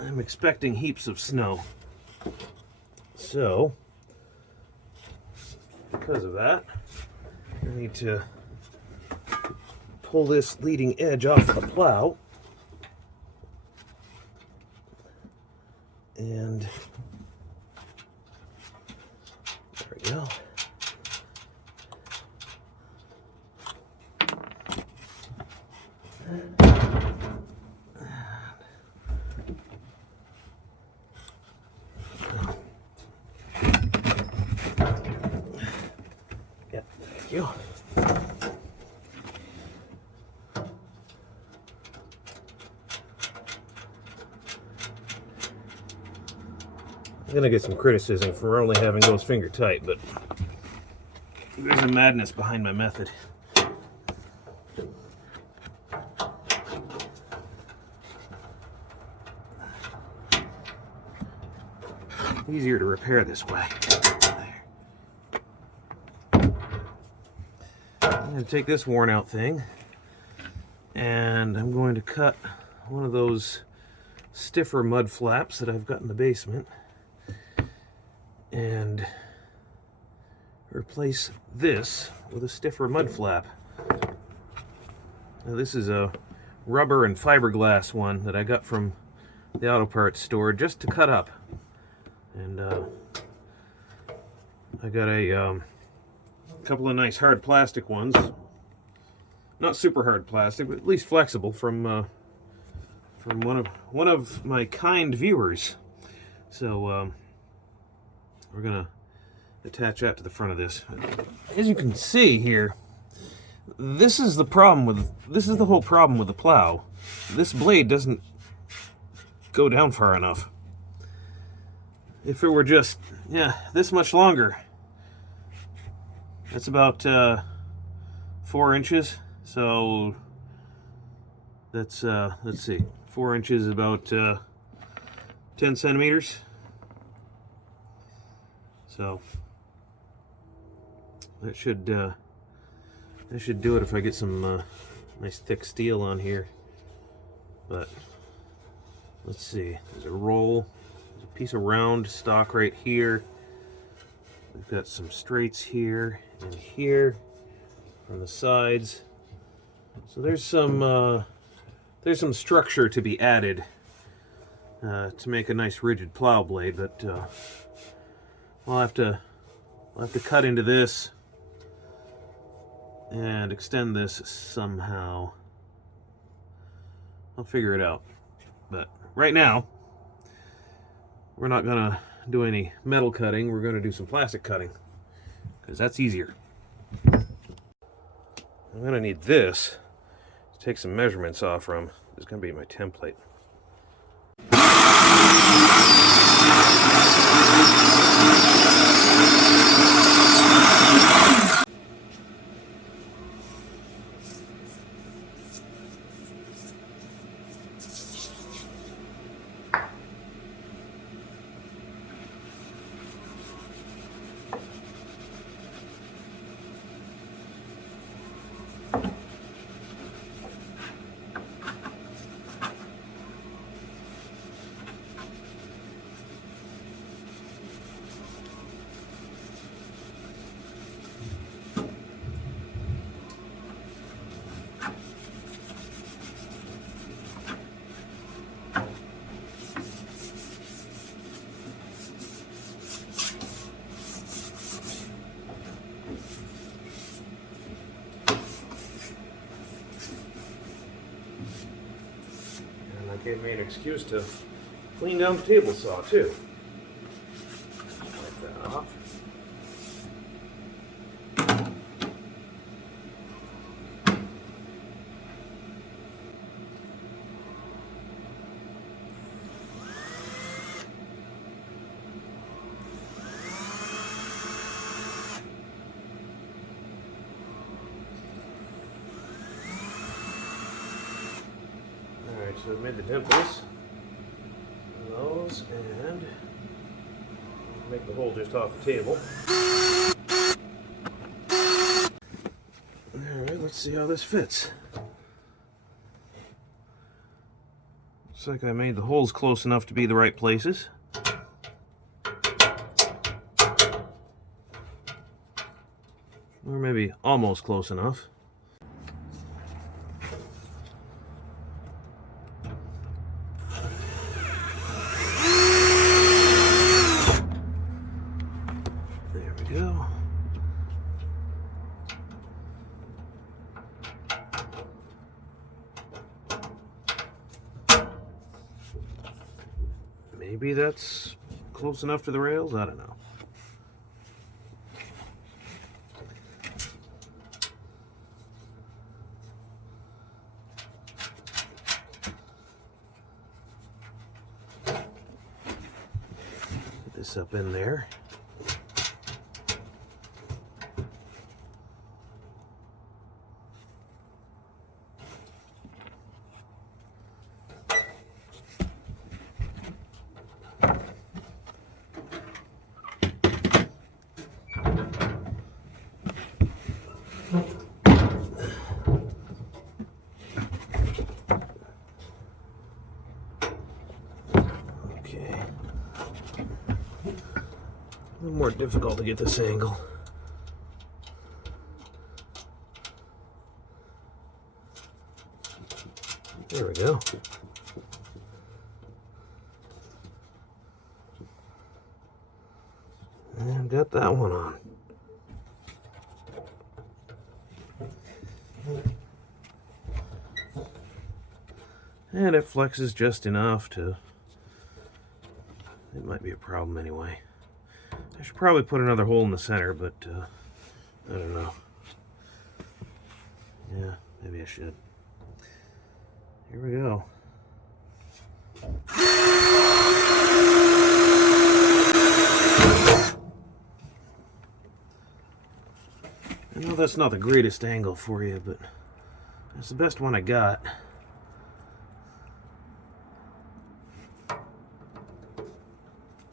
I'm expecting heaps of snow. So, because of that, I need to pull this leading edge off of the plow. And there we go. Yeah, thank you. I'm gonna get some criticism for only having those finger tight, but there's a madness behind my method. Easier to repair this way. There. I'm going to take this worn out thing and I'm going to cut one of those stiffer mud flaps that I've got in the basement and replace this with a stiffer mud flap. Now this is a rubber and fiberglass one that I got from the auto parts store just to cut up. And I got a couple of nice hard plastic ones. Not super hard plastic, but at least flexible from one of my kind viewers. So we're gonna attach that to the front of this. As you can see here, this is the whole problem with the plow. This blade doesn't go down far enough. If it were just, this much longer, that's about 4 inches. So that's, let's see, 4 inches is about 10 centimeters. So that should do it if I get some nice thick steel on here. But let's see, there's a roll. Piece of round stock right here. We've got some straights here and here from the sides. So there's some structure to be added to make a nice rigid plow blade, but we'll have to cut into this and extend this somehow. I'll figure it out. But right now, we're not gonna do any metal cutting, we're gonna do some plastic cutting, because that's easier. I'm gonna need this to take some measurements off from. This is gonna be my template. Gave me an excuse to clean down the table saw too. Wipe that off. So I've made the dimples on those, and make the hole just off the table. Alright, let's see how this fits. Looks like I made the holes close enough to be the right places. Or maybe almost close enough. There we go. Maybe that's close enough to the rails? I don't know. Get this up in there. A little more difficult to get this angle. There we go. And got that one on. And it flexes just enough to... It might be a problem anyway. I should probably put another hole in the center, but I don't know. Yeah, maybe I should. Here we go. I know that's not the greatest angle for you, but that's the best one I got.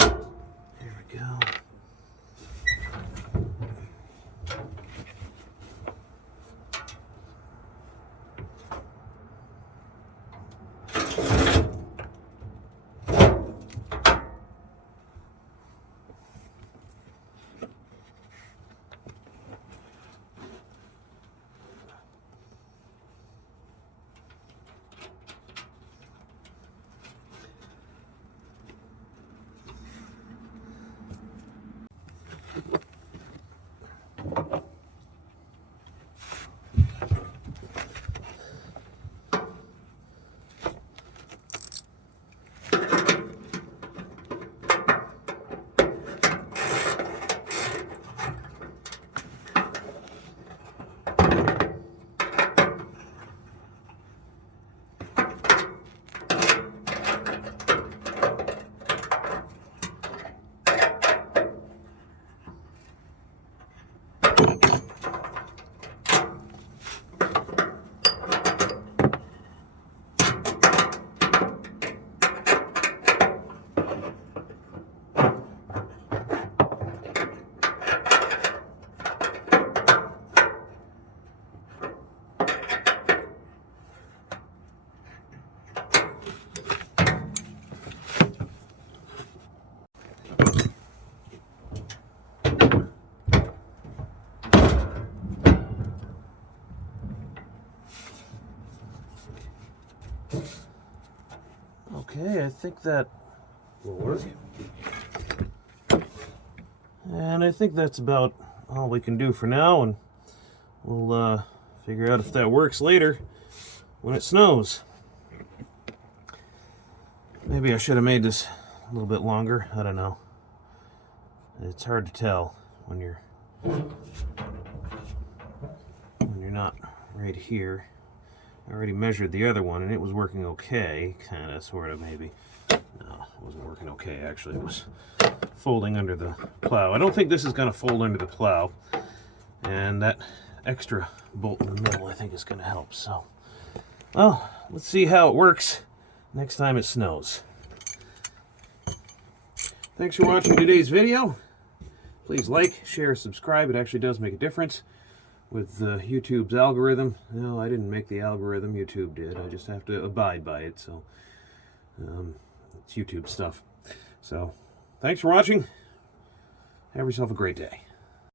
Here we go. Okay, I think that will work. And I think that's about all we can do for now, and we'll figure out if that works later when it snows. Maybe I should have made this a little bit longer. I don't know. It's hard to tell when you're not right here. I already measured the other one and it was working okay, kind of, sort of, maybe. No, it wasn't working okay, actually. It was folding under the plow. I don't think this is going to fold under the plow, and that extra bolt in the middle I think is going to help. So, well, let's see how it works next time it snows. Thanks for watching today's video. Please like, share, subscribe. It actually does make a difference with YouTube's algorithm. No, I didn't make the algorithm, YouTube did. I just have to abide by it. So It's YouTube stuff. So, thanks for watching. Have yourself a great day.